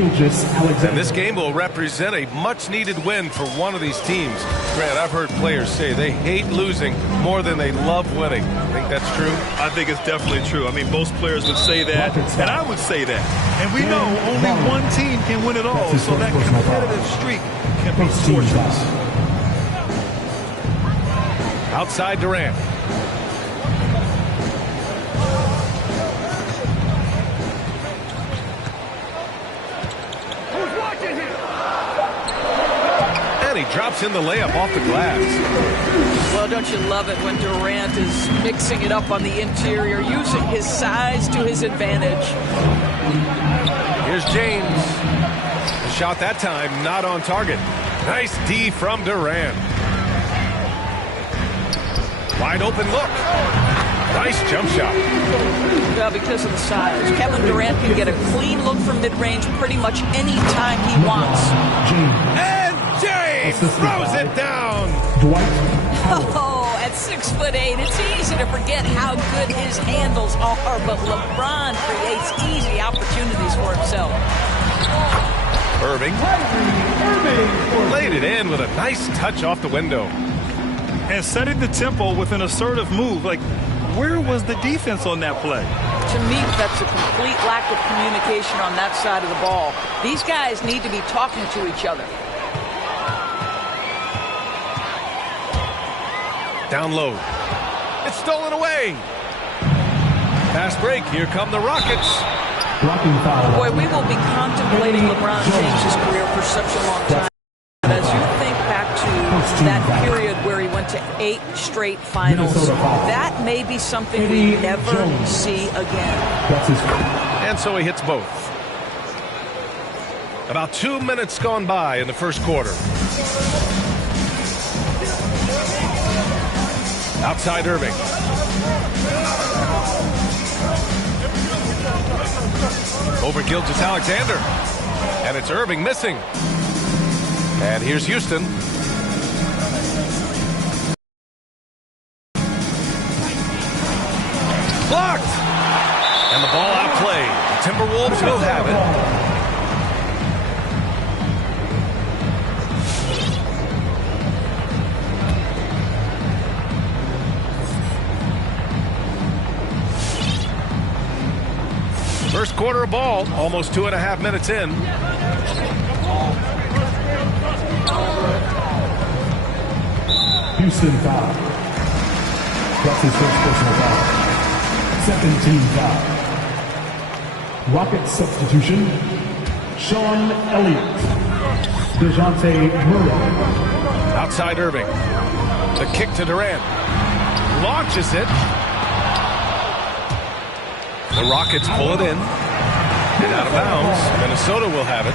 And this game will represent a much-needed win for one of these teams. Grant, I've heard players say they hate losing more than they love winning. Think that's true? I think it's definitely true. I mean, most players would say that, and I would say that. And we know only one team can win it all, so that competitive streak can be torturous. Outside Durant. He drops in the layup off the glass. Well, don't you love it when Durant is mixing it up on the interior, using his size to his advantage. Here's James. The shot that time not on target. Nice D from Durant. Wide open look. Nice jump shot. Well, because of the size, Kevin Durant can get a clean look from mid-range pretty much any time he wants. And James throws it down. Oh, at 6'8", it's easy to forget how good his handles are, but LeBron creates easy opportunities for himself. Irving laid it in with a nice touch off the window. And setting the tempo with an assertive move. Like, where was the defense on that play? To me, that's a complete lack of communication on that side of the ball. These guys need to be talking to each other. Down low. It's stolen away. Fast break. Here come the Rockets. Boy, we will be contemplating LeBron James' career for such a long time. But as you think back to that period where he went to 8 straight finals, that may be something we never see again. And so he hits both. About 2 minutes gone by in the first quarter. Outside Irving. Over Gilgeous-Alexander. And it's Irving missing. And here's Houston. Blocked! And the ball outplayed. The Timberwolves will have it. First quarter of ball, almost 2.5 minutes in. Houston foul. That's his first personal foul. Second team foul. Rocket substitution. Sean Elliott. DeJounte Murray. Outside Irving. The kick to Durant. Launches it. The Rockets pull it in. And out of bounds. Minnesota will have it.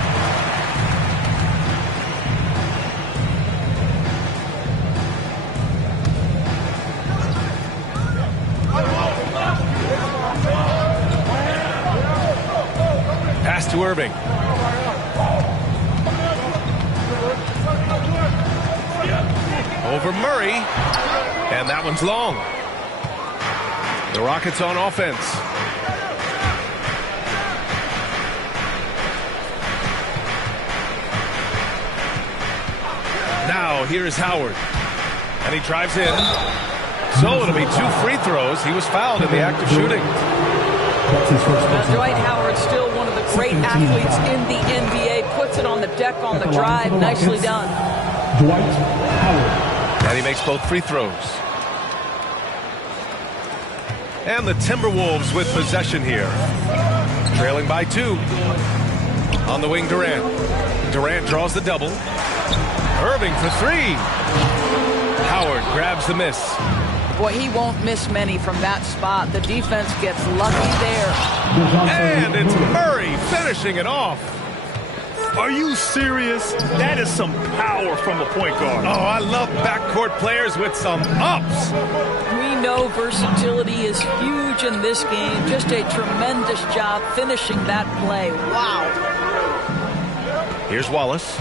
Pass to Irving. Over Murray. And that one's long. The Rockets on offense. Now, here is Howard. And he drives in. So it'll be 2 free throws. He was fouled in the act of shooting. Dwight Howard, still one of the great athletes in the NBA, puts it on the deck on the drive. Nicely done. Dwight Howard. And he makes both free throws. And the Timberwolves with possession here. Trailing by 2. On the wing, Durant. Durant draws the double. Irving for 3. Howard grabs the miss. Boy, he won't miss many from that spot. The defense gets lucky there. And it's Murray finishing it off. Are you serious? That is some power from a point guard. Oh, I love backcourt players with some ups. We know versatility is huge in this game. Just a tremendous job finishing that play. Wow. Here's Wallace.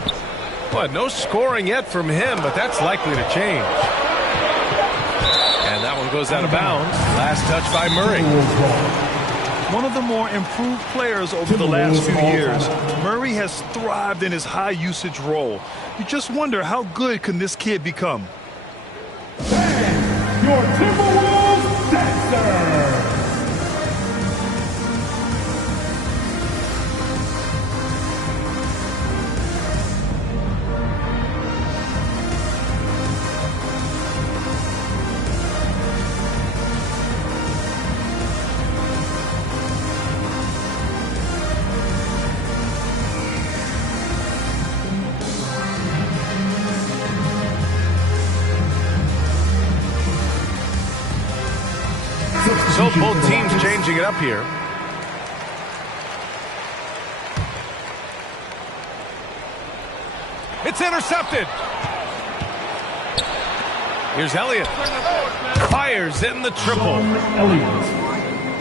Well, no scoring yet from him, but that's likely to change. And that one goes out of bounds. Last touch by Murray. One of the more improved players over the last few years. Murray has thrived in his high-usage role. You just wonder how good can this kid become. And your Timberwolves dancer. So both teams changing it up here. It's intercepted. Here's Elliott. Fires in the triple.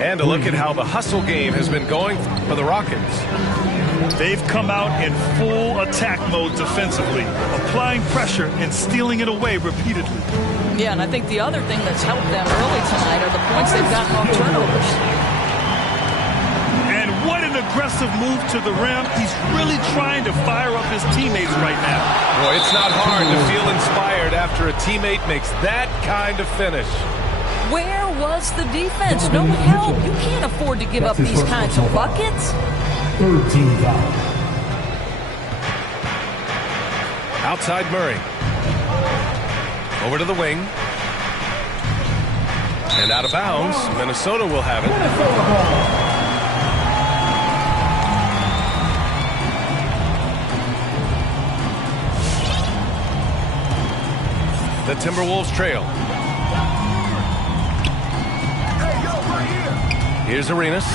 And a look at how the hustle game has been going for the Rockets. They've come out in full attack mode defensively, applying pressure and stealing it away repeatedly. Yeah, and I think the other thing that's helped them early tonight are the points they've gotten off turnovers. And what an aggressive move to the rim. He's really trying to fire up his teammates right now. Boy, it's not hard to feel inspired after a teammate makes that kind of finish. Where was the defense? No help. You can't afford to give up these kinds of buckets. Third team foul. Outside Murray. Over to the wing. And out of bounds. Minnesota will have it. Minnesota ball. The Timberwolves trail. Here's Arenas.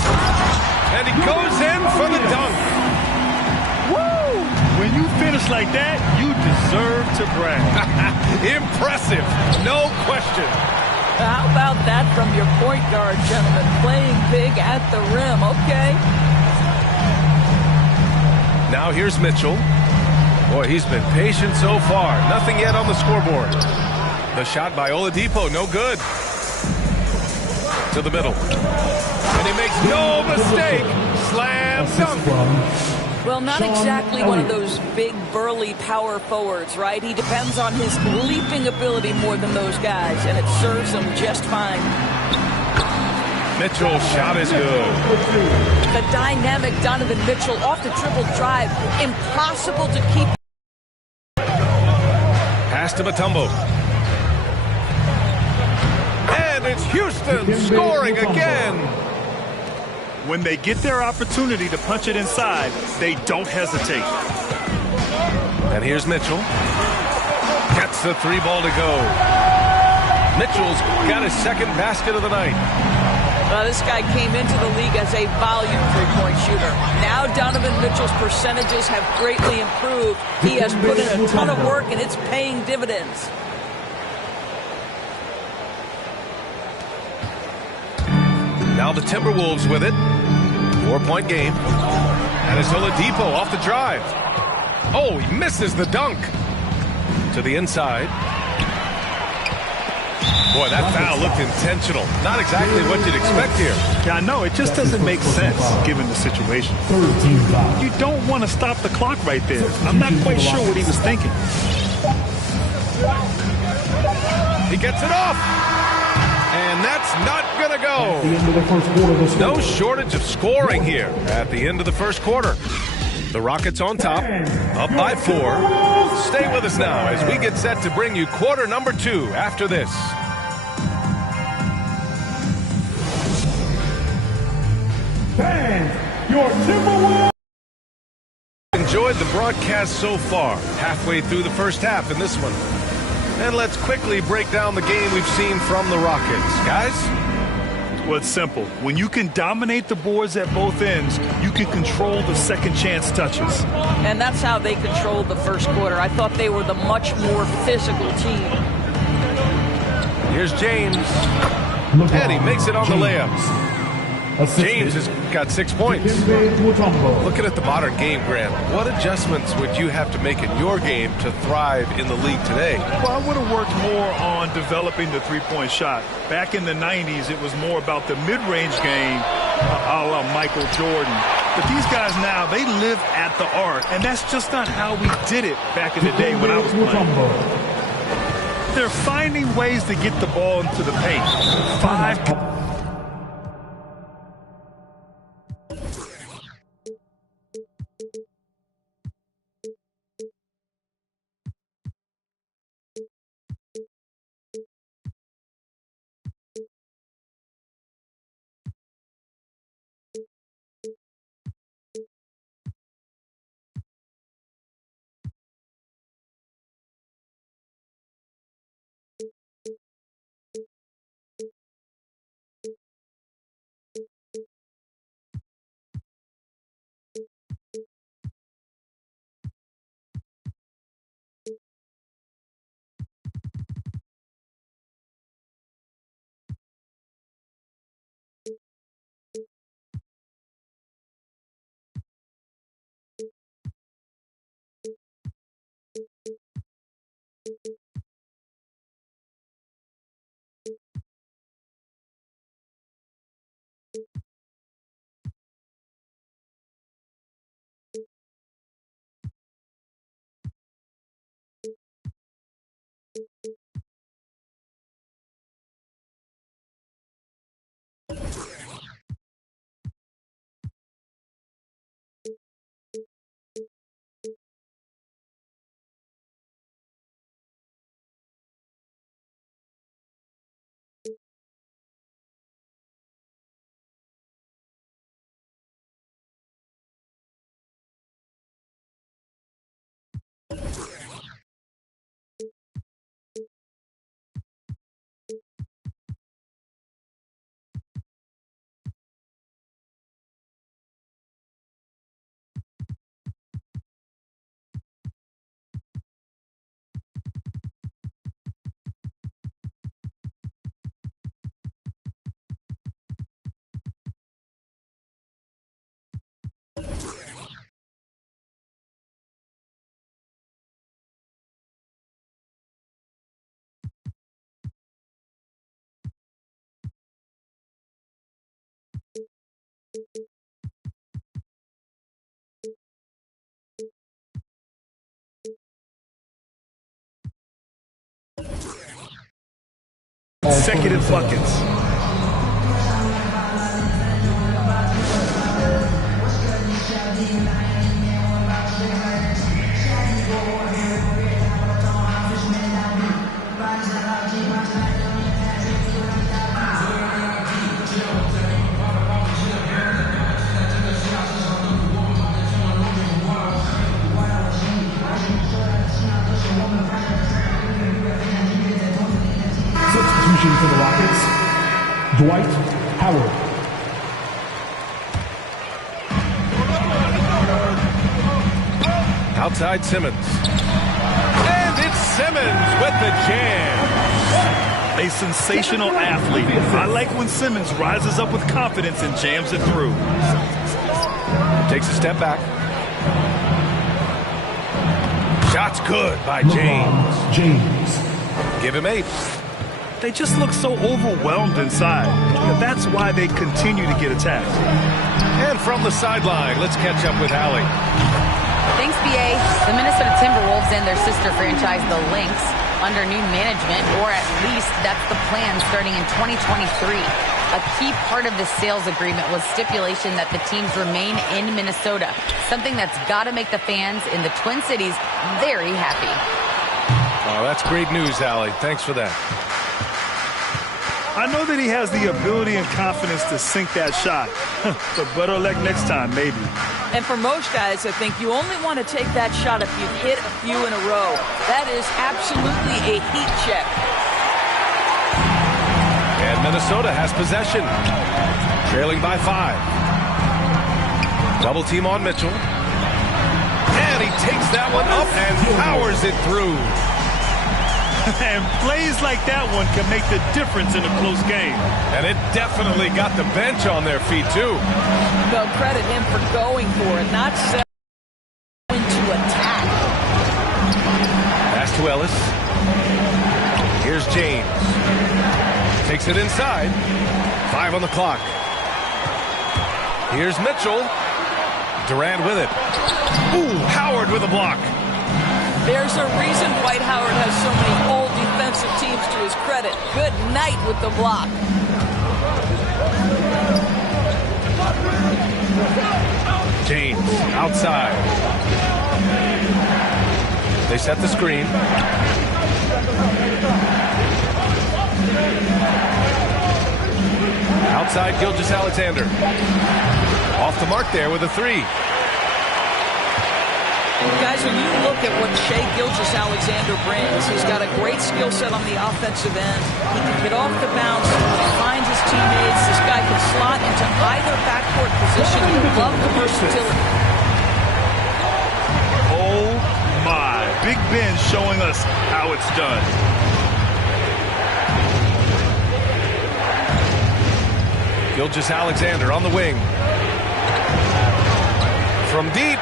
And he goes in for the dunk. Woo! When you finish like that, you deserve to brag. Impressive, no question. How about that from your point guard, gentlemen? Playing big at the rim, okay? Now here's Mitchell. Boy, he's been patient so far. Nothing yet on the scoreboard. The shot by Oladipo, no good. To the middle. And he makes no mistake. Slam dunk. Well, not exactly one of those big, burly power forwards, right? He depends on his leaping ability more than those guys, and it serves him just fine. Mitchell's shot is good. The dynamic Donovan Mitchell off the triple drive. Impossible to keep. Pass to Mutombo. And it's Houston scoring again. When they get their opportunity to punch it inside, they don't hesitate. And here's Mitchell. Gets the three ball to go. Mitchell's got his second basket of the night. This guy came into the league as a volume three-point shooter. Now Donovan Mitchell's percentages have greatly improved. He has put in a ton of work, and it's paying dividends. Now the Timberwolves with it. 4-point game. And it's Oladipo off the drive. Oh, he misses the dunk. To the inside. Boy, that foul looked intentional. Not exactly what you'd expect here. Yeah, I know. It just doesn't make sense given the situation. You don't want to stop the clock right there. I'm not quite sure what he was thinking. He gets it off. And that's not going to go. No shortage of scoring here at the end of the first quarter. The Rockets on top, up by 4. Stay with us now as we get set to bring you quarter number 2 after this. Fans, your Timberwolves. Enjoyed the broadcast so far, halfway through the first half in this one. And let's quickly break down the game we've seen from the Rockets. Guys? Well, it's simple. When you can dominate the boards at both ends, you can control the second chance touches. And that's how they controlled the first quarter. I thought they were the much more physical team. Here's James. And he makes it on the layup. James has got 6 points. Looking at the modern game, Grant, what adjustments would you have to make in your game to thrive in the league today? Well, I would have worked more on developing the three-point shot. Back in the 90s, it was more about the mid-range game, a la Michael Jordan. But these guys now, they live at the arc, and that's just not how we did it back in the day when I was playing. They're finding ways to get the ball into the paint. 5. Consecutive buckets. Substitution for the Rockets, Dwight Howard. Outside Simmons. And it's Simmons with the jam. A sensational athlete. I like when Simmons rises up with confidence and jams it through. Takes a step back. Shot's good by James. Give him 8. They just look so overwhelmed inside. That's why they continue to get attacked. And from the sideline, let's catch up with Allie. Thanks, B.A. The Minnesota Timberwolves and their sister franchise, the Lynx, under new management, or at least that's the plan starting in 2023. A key part of the sales agreement was stipulation that the teams remain in Minnesota, something that's got to make the fans in the Twin Cities very happy. Oh, that's great news, Allie. Thanks for that. I know that he has the ability and confidence to sink that shot, but better luck next time, maybe. And for most guys, I think you only want to take that shot if you've hit a few in a row. That is absolutely a heat check. And Minnesota has possession, trailing by 5. Double team on Mitchell. And he takes that one up and powers it through. And plays like that one can make the difference in a close game. And it definitely got the bench on their feet, too. Well, credit him for going for it, not going to attack. Pass to Ellis. Here's James. Takes it inside. 5 on the clock. Here's Mitchell. Durant with it. Ooh, Howard with a block. There's a reason Dwight Howard has so many old defensive teams to his credit. Good night with the block. James outside. They set the screen. Outside Gilgeous-Alexander. Off the mark there with a three. Guys, when you look at what Shai Gilgeous-Alexander brings, he's got a great skill set on the offensive end. He can get off the bounce, find his teammates. This guy can slot into either backcourt position. You love the versatility. Oh, my. Big Ben showing us how it's done. Gilgeous-Alexander on the wing. From deep.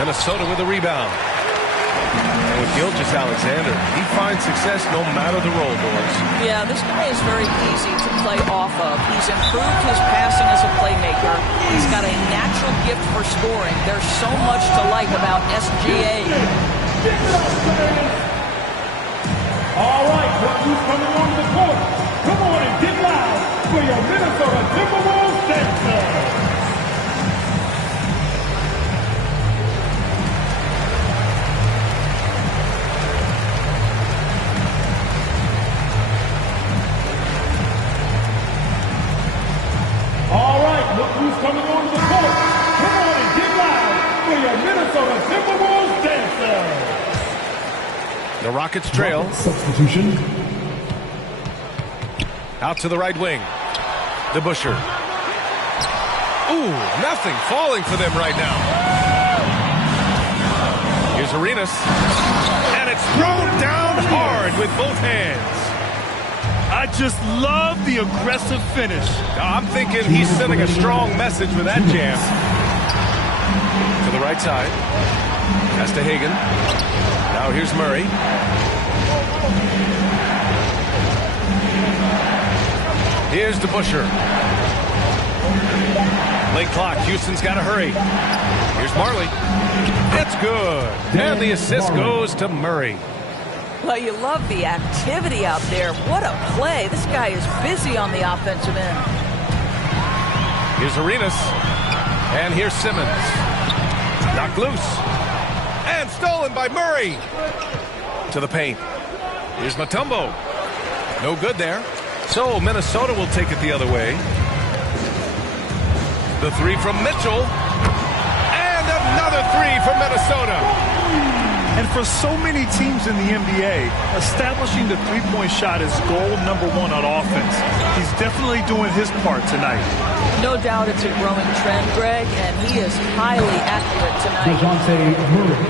Minnesota with a rebound. And with Gilgeous-Alexander, he finds success no matter the role, Doris. Yeah, this guy is very easy to play off of. He's improved his passing as a playmaker. He's got a natural gift for scoring. There's so much to like about SGA. All right, look who's coming on the court. Come on and get loud for your Minnesota Timberwolves dancers. All right, look who's coming on the court. Come on and get loud for your Minnesota Timberwolves dancers. The Rockets trail. Substitution. Out to the right wing. DeBusschere. Ooh, nothing falling for them right now. Here's Arenas. And it's thrown down hard with both hands. I just love the aggressive finish. I'm thinking he's sending a strong message with that jam. To the right side. Pass to Hagan. Now here's Murray. Here's DeBusschere. Late clock. Houston's got to hurry. Here's Marley. It's good. And the assist goes to Murray. Well, you love the activity out there. What a play. This guy is busy on the offensive end. Here's Arenas. And here's Simmons. Knocked loose. And stolen by Murray. To the paint. Here's Mutombo. No good there. So Minnesota will take it the other way. The three from Mitchell. And another three from Minnesota. And for so many teams in the NBA, establishing the three-point shot is goal number one on offense. He's definitely doing his part tonight. No doubt it's a growing trend, Greg, and he is highly accurate tonight. DeJounte Murray.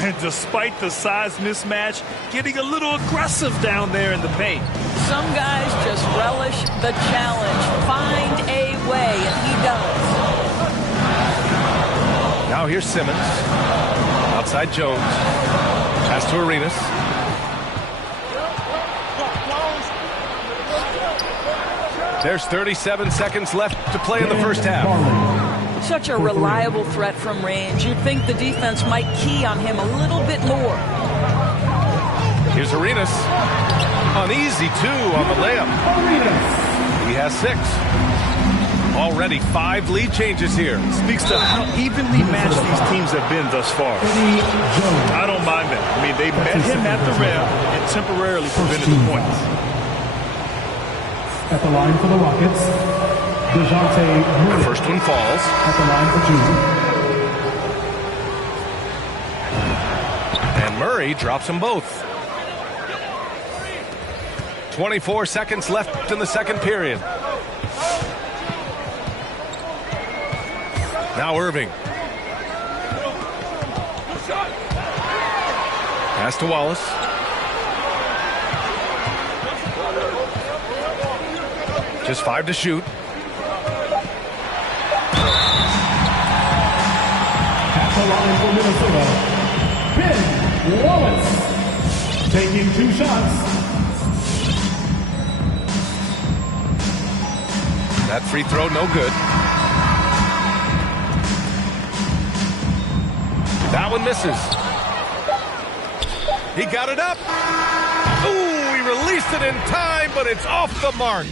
And despite the size mismatch, getting a little aggressive down there in the paint. Some guys just relish the challenge. Find a way, and he does. Now here's Simmons. Outside Jones. Pass to Arenas. There's 37 seconds left to play in the first half. Such a reliable threat from range. You'd think the defense might key on him a little bit more. Here's Arenas. An easy two on the layup. He has 6. Already 5 lead changes here. Speaks to how evenly matched these teams have been thus far. I don't mind that. I mean, they met him at the rim and temporarily prevented the points. At the line for the Rockets, DeJounte Murray. The first one falls. At the line for 2. And Murray drops them both. 24 seconds left in the second period. Now Irving. Pass to Wallace. Just 5 to shoot. At the line for Minnesota, Ben Wallace. Taking 2 shots. That free throw no good. That one misses. He got it up. Ooh, he released it in time, but it's off the mark.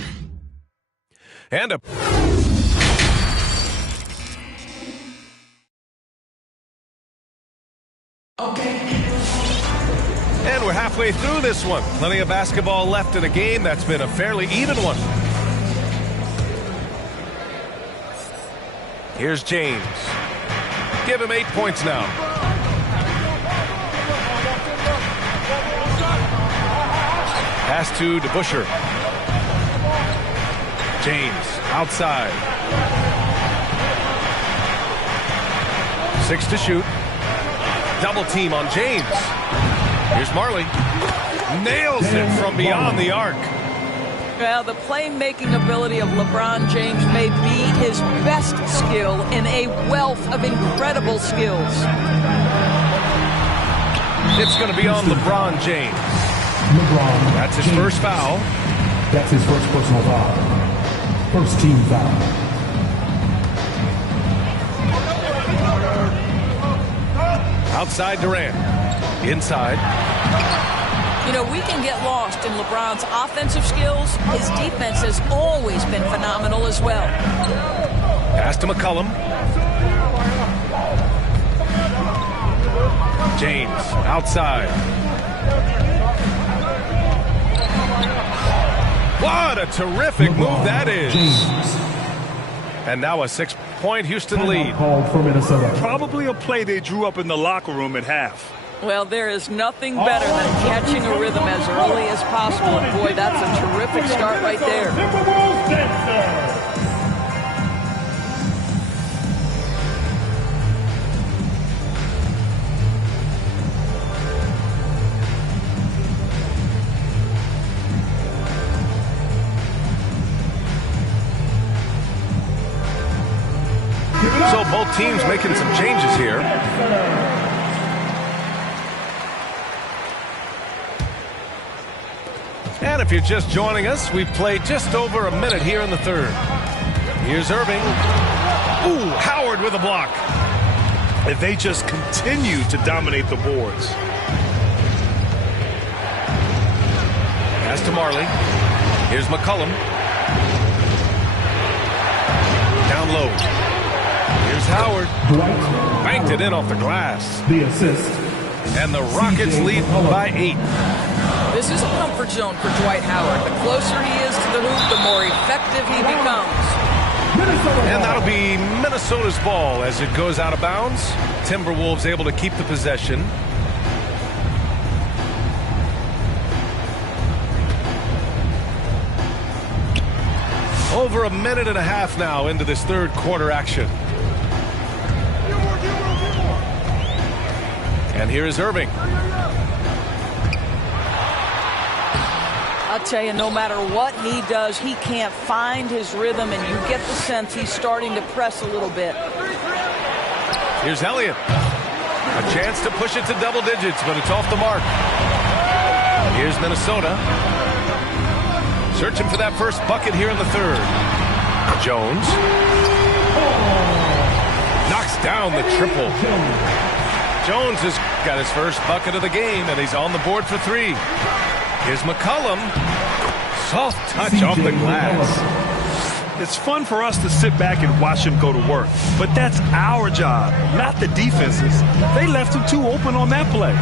And a... And we're halfway through this one. Plenty of basketball left in a game that's been a fairly even one. Here's James. Give him 8 points now. Pass to DeBusschere. James outside. 6 to shoot. Double team on James. Here's Marley. Nails it from beyond the arc. Well, the playmaking ability of LeBron James may be his best skill in a wealth of incredible skills. It's going to be on LeBron James. That's his first foul. That's his first personal foul. First team foul. Outside Durant. Inside. You know, we can get lost in LeBron's offensive skills. His defense has always been phenomenal as well. Pass to McCollum. James outside. What a terrific move that is. And now a 6-point Houston lead. Called for Minnesota. Probably a play they drew up in the locker room at half. Well, there is nothing better than catching a rhythm as early as possible. And boy, that's a terrific start right there. Timberwolves dancer. So both teams making some changes here. And if you're just joining us, we've played just over a minute here in the third. Here's Irving. Ooh, Howard with a block. If they just continue to dominate the boards. Pass to Marley. Here's McCollum. Down low. Here's Howard. Banked it in off the glass. The assist. And the Rockets lead by 8. This is a comfort zone for Dwight Howard. The closer he is to the hoop, the more effective he becomes. And that'll be Minnesota's ball as it goes out of bounds. Timberwolves able to keep the possession. Over a minute and a half now into this third quarter action. And here is Irving. I'll tell you, no matter what he does, he can't find his rhythm, and you get the sense he's starting to press a little bit. Here's Elliott. A chance to push it to double digits, but it's off the mark. Here's Minnesota. Searching for that first bucket here in the third. Jones. Knocks down the triple. Jones has got his first bucket of the game, and he's on the board for 3. Here's McCollum. Soft touch off the glass. It's fun for us to sit back and watch him go to work. But that's our job, not the defense's. They left him too open on that play.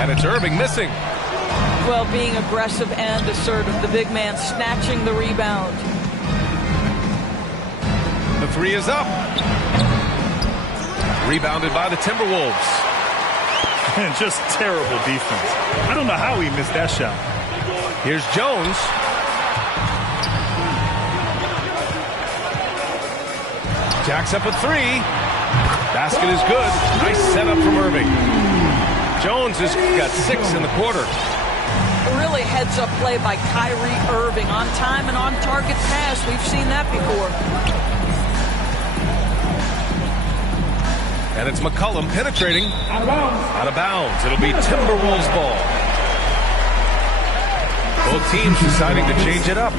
And it's Irving missing. Well, being aggressive and assertive. The big man snatching the rebound. The 3 is up. Rebounded by the Timberwolves. And just terrible defense. I don't know how he missed that shot. Here's Jones. Jacks up a 3. Basket is good. Nice setup from Irving. Jones has got 6 in the quarter. Really heads-up play by Kyrie Irving. On time and on target pass. We've seen that before. And it's McCollum penetrating. Out of bounds. It'll be Timberwolves ball. Both teams deciding to change it up.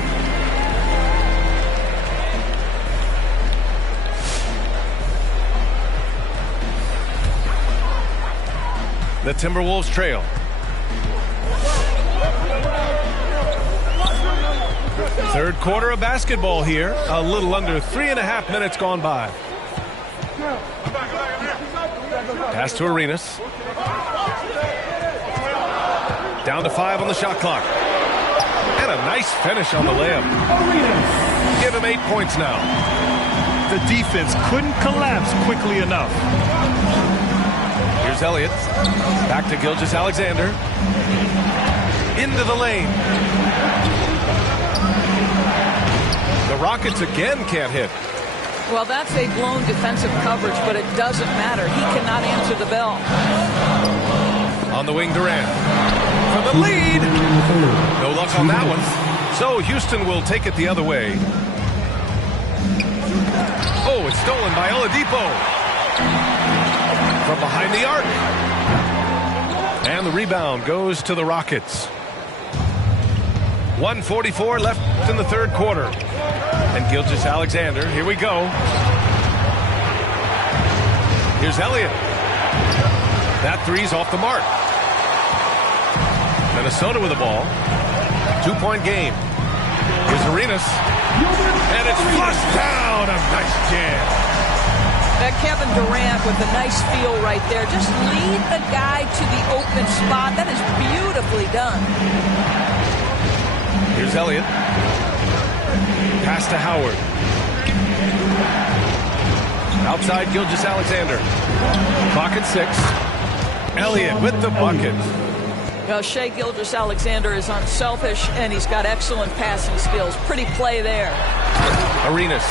The Timberwolves trail. Third quarter of basketball here. A little under 3.5 minutes gone by. Pass to Arenas. Down to 5 on the shot clock. And a nice finish on the layup. Give him 8 points now. The defense couldn't collapse quickly enough. Here's Elliott. Back to Gilgeous-Alexander. Into the lane. The Rockets again can't hit. Well, that's a blown defensive coverage, but it doesn't matter. He cannot answer the bell. On the wing, Durant. For the lead. No luck on that one. So Houston will take it the other way. Oh, it's stolen by Oladipo. From behind the arc. And the rebound goes to the Rockets. 1:44 left in the third quarter. And Gilgeous-Alexander, here we go. Here's Elliott. That three's off the mark. Minnesota with the ball. 2-point game. Here's Arenas. And it's flushed down. A nice jam. That Kevin Durant with a nice feel right there. Just lead the guy to the open spot. That is beautifully done. Here's Elliott. Pass to Howard. Outside Gilgeous-Alexander. Clock at 6. Elliott with the bucket. Well, Shai Gilgeous-Alexander is unselfish, and he's got excellent passing skills. Pretty play there. Arenas.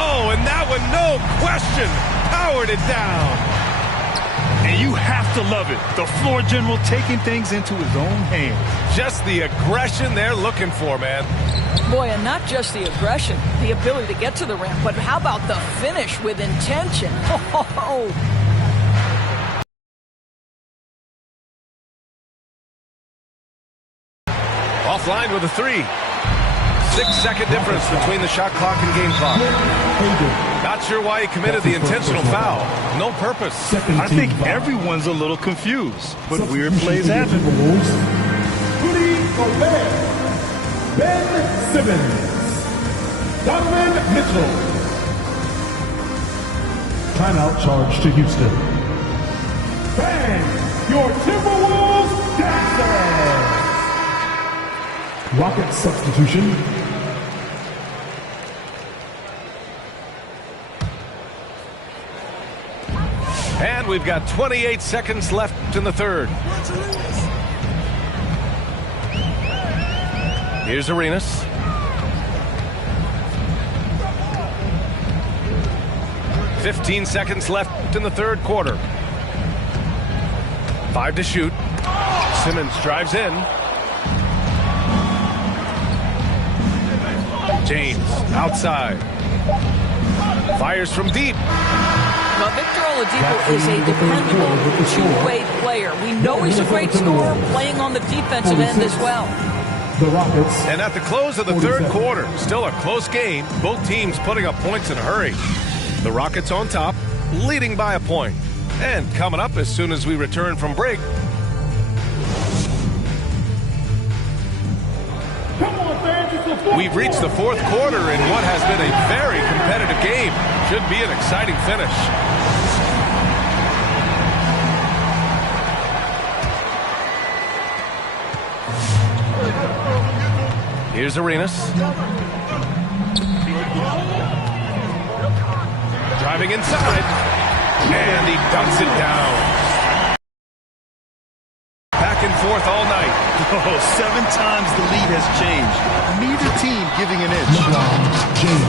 Oh, and that one, no question, powered it down. And you have to love it. The floor general taking things into his own hands. Just the aggression they're looking for, man. Boy, and not just the aggression, the ability to get to the rim, but how about the finish with intention? Oh. Offline with a 3. 6-second difference between the shot clock and game clock. Not sure why he committed the intentional foul. No purpose. I think everyone's a little confused, but weird plays happen. Rudy Gobert, Ben Simmons, Donovan Mitchell. Timeout charge to Houston. Bang! Your Timberwolves dancers! Rocket substitution. And we've got 28 seconds left in the third. Here's Arenas. "15 seconds left in the third quarter. 5 to shoot. Simmons drives in. James outside. Fires from deep. Well, Victor Oladipo is a dependable two-way player. We know he's a great scorer, playing on the defensive end as well. The Rockets. And at the close of the third quarter, still a close game. Both teams putting up points in a hurry. The Rockets on top, leading by a point. And coming up as soon as we return from break. We've reached the fourth quarter in what has been a very competitive game. Should be an exciting finish. Here's Arenas. Driving inside. And he dunks it down. Back and forth all night. Oh, 7 times the lead has changed. Neither team giving an inch.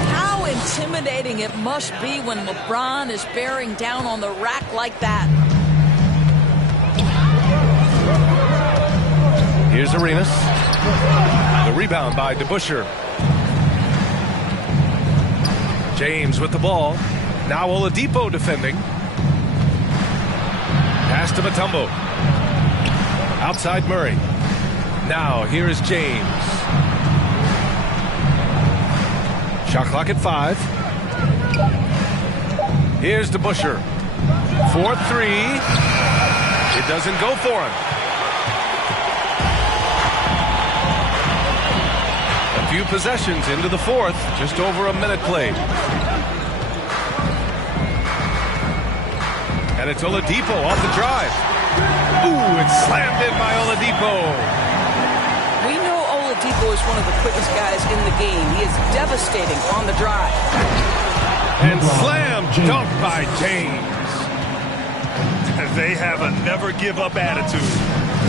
How intimidating it must be when LeBron is bearing down on the rack like that. Here's Arenas. The rebound by DeBusschere. James with the ball. Now Oladipo defending. Pass to Mutombo. Outside Murray. Now here is James. Shot clock at 5. Here's DeBusschere. For three. It doesn't go for him. A few possessions into the fourth. Just over a minute played. And it's Oladipo off the drive. Ooh, it's slammed in by Oladipo. We know Oladipo is one of the quickest guys in the game. He is devastating on the drive. And slam dunk by James. They have a never-give-up attitude.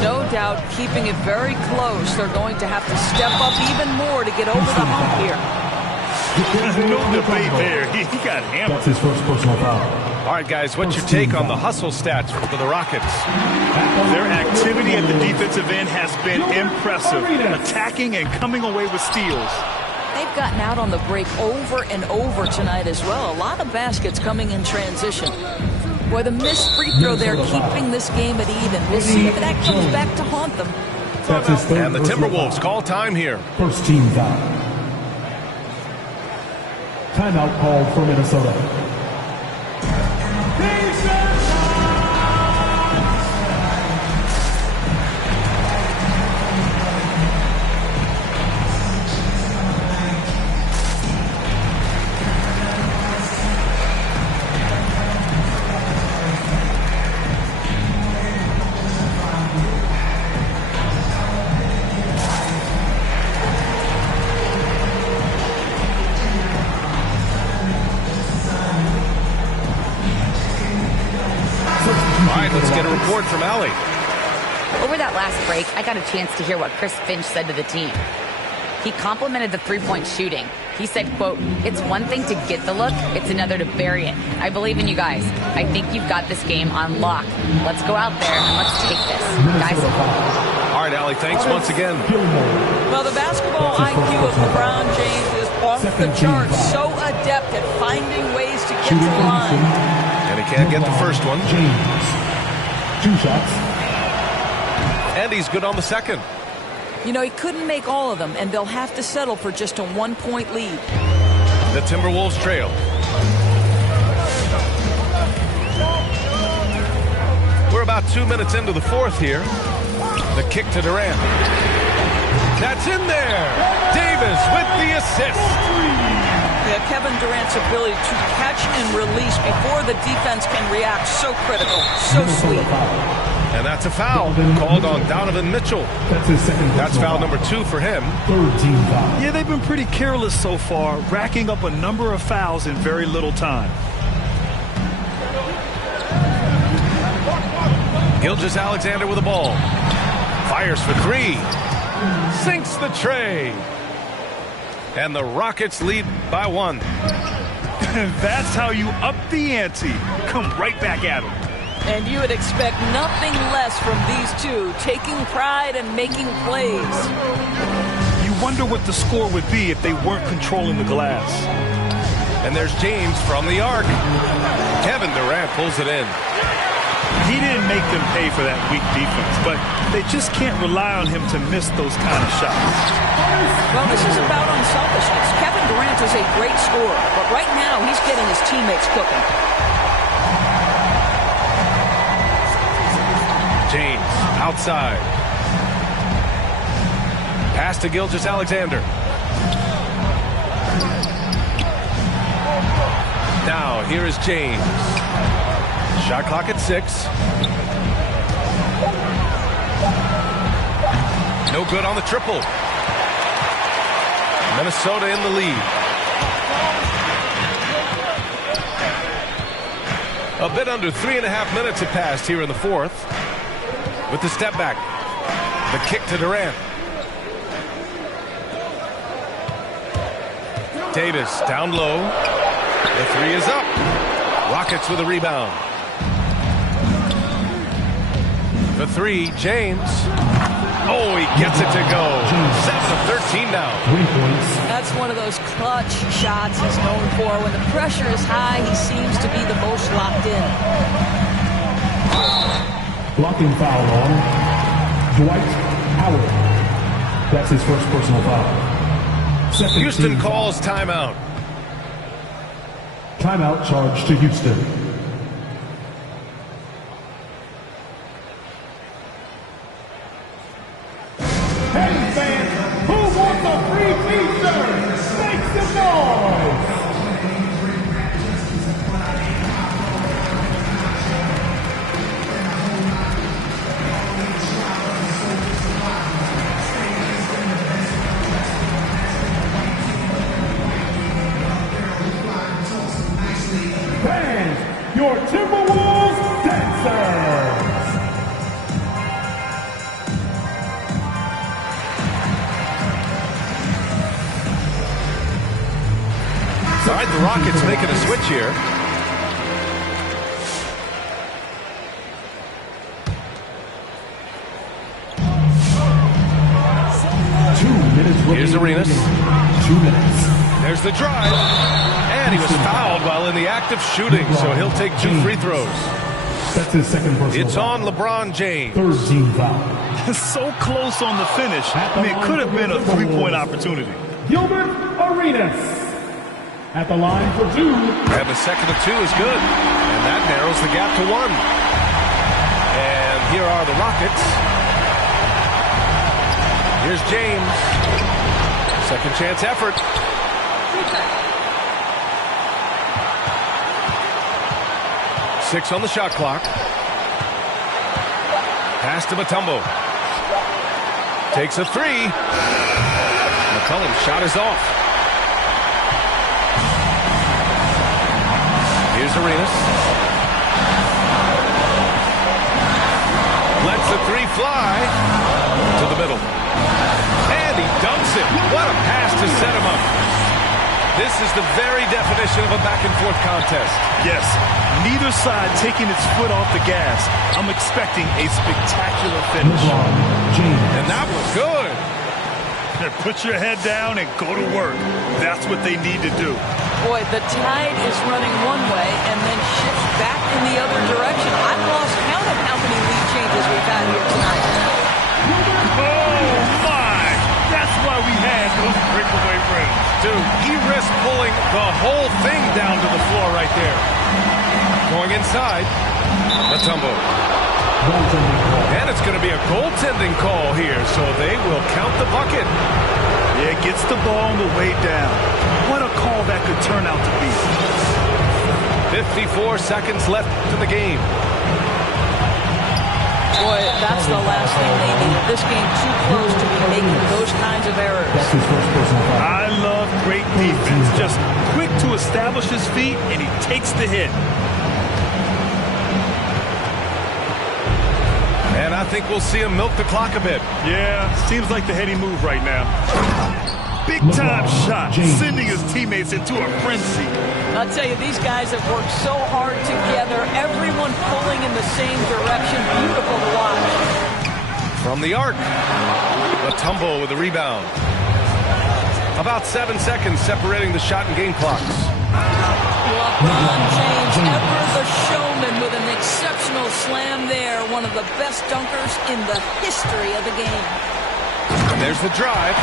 No doubt, keeping it very close. They're going to have to step up even more to get over the hump here. No debate there. He got hammered. That's his first personal foul. All right, guys, what's your take on the hustle stats for the Rockets? Their activity at the defensive end has been impressive, attacking and coming away with steals. They've gotten out on the break over and over tonight as well. A lot of baskets coming in transition. Boy, the missed free throw there, keeping this game at even. We'll see if that comes back to haunt them. That's his third. And the Timberwolves call time here. First team foul. Timeout called for Minnesota. Let's get a report from Allie. Over that last break, I got a chance to hear what Chris Finch said to the team. He complimented the three-point shooting. He said, quote, "It's one thing to get the look, it's another to bury it. I believe in you guys. I think you've got this game on lock. Let's go out there and let's take this. Guys." All right, Allie, thanks once again. Well, the basketball IQ of LeBron James is off the charts. So adept at finding ways to get to the line. And he can't get the first one. James. 2 shots. And he's good on the second. You know, he couldn't make all of them, and they'll have to settle for just a 1-point lead. The Timberwolves trail. We're about 2 minutes into the fourth here. The kick to Durant. That's in there. Davis with the assist. Yeah, Kevin Durant's ability to catch and release before the defense can react, so critical, so sweet. And that's a foul called on Donovan Mitchell. That's his second. That's foul number 2 for him. Third team foul. Yeah, they've been pretty careless so far, racking up a number of fouls in very little time. Gilgeous-Alexander with the ball. Fires for 3. Sinks the tray. And the Rockets lead by 1. That's how you up the ante. Come right back at them. And you would expect nothing less from these two, taking pride and making plays. You wonder what the score would be if they weren't controlling the glass. And there's James from the arc. Kevin Durant pulls it in. He didn't make them pay for that weak defense, but they just can't rely on him to miss those kind of shots. Well, this is about unselfishness. Kevin Durant is a great scorer, but right now he's getting his teammates cooking. James outside. Pass to Gilgeous-Alexander. Now here is James. Shot clock at 6. No good on the triple. Minnesota in the lead. A bit under 3.5 minutes have passed here in the fourth. With the step back. The kick to Durant. Davis down low. The 3 is up. Rockets with a rebound. The 3, James. Oh, he gets it to go. 7 of 13 now. 3 points. That's one of those clutch shots he's known for. When the pressure is high, he seems to be the most locked in. Blocking foul on Dwight Howard. That's his first personal foul. Second Houston team calls timeout. Timeout charge to Houston. your Timberwolves dancers. All right, the Rockets making a switch here. Here's Arenas. 2 minutes. There's the drive. And he was fouled while in the act of shooting, so he'll take 2 free throws. That's his second personal It's on LeBron James. Third team foul. So close on the finish. I mean, it could have been a three-point opportunity. Gilbert Arenas at the line for 2. And the second of 2 is good. And that narrows the gap to 1. And here are the Rockets. Here's James. Second chance effort. Six on the shot clock. Pass to Mutombo. Takes a 3. McCollum's shot is off. Here's Arenas. Lets the 3 fly to the middle. And he dunks it. What a pass to set him up. This is the very definition of a back-and-forth contest. Yes, neither side taking its foot off the gas. I'm expecting a spectacular finish. And that was good. Put your head down and go to work. That's what they need to do. Boy, the tide is running one way and then shifts back in the other direction. I've lost count of how many lead changes we've had here tonight. Oh, my! That's why we had those breakaway rims. Dude, he risked pulling the whole thing down to the floor right there. Going inside, Mutombo. And it's going to be a goaltending call here, so they will count the bucket. Yeah, gets the ball on the way down. What a call that could turn out to be. 54 seconds left to the game. Boy, that's the last thing they need. This game too close to be making those kinds of errors. I love great defense. Just quick to establish his feet, and he takes the hit. And I think we'll see him milk the clock a bit. Yeah, seems like the heady move right now. Big time shot, sending his teammates into a frenzy. I'll tell you, these guys have worked so hard together. Everyone pulling in the same direction. Beautiful to watch. From the arc, Mutombo with the rebound. About 7 seconds separating the shot and game clocks. LeBron James, ever the showman, with an exceptional slam there. One of the best dunkers in the history of the game. And there's the drive.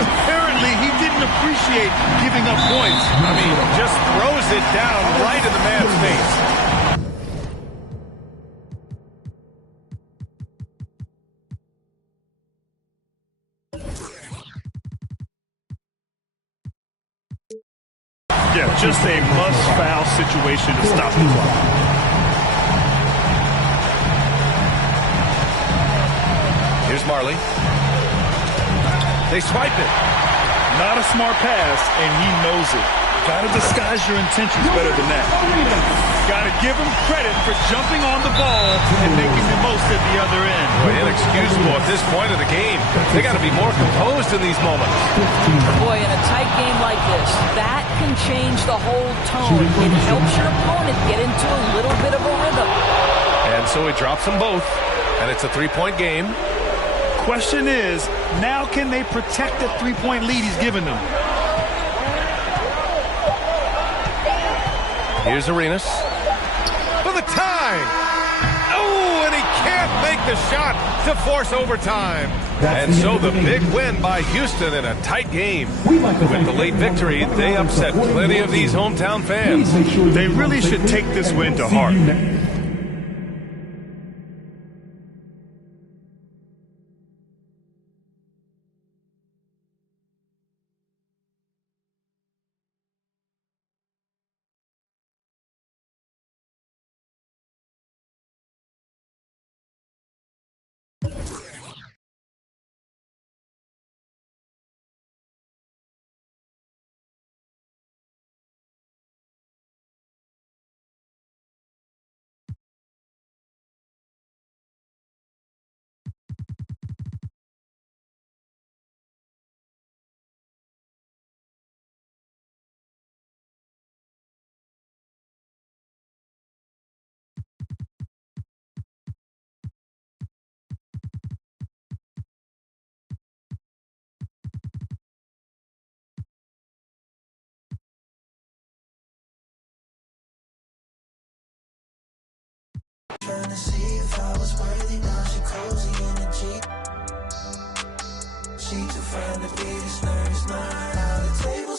Apparently, he didn't appreciate giving up points. I mean, just throws it down right in the man's face. Yeah, just a must-foul situation to stop the clock. Here's Marley. They swipe it. Not a smart pass, and he knows it. Got to disguise your intentions better than that. Got to give him credit for jumping on the ball and making the most at the other end. Boy, inexcusable at this point of the game. They got to be more composed in these moments. Boy, in a tight game like this, that can change the whole tone. It helps your opponent get into a little bit of a rhythm. And so he drops them both, and it's a 3-point game. Question is, now can they protect the 3-point lead he's given them? Here's Arenas for the tie. Oh, and he can't make the shot to force overtime. And so the big win by Houston in a tight game. With the late victory, they upset plenty of these hometown fans. They really should take this win to heart. Trying to see if I was worthy, now she cozy in the Jeep. She too fine to be this nervous, not how the table.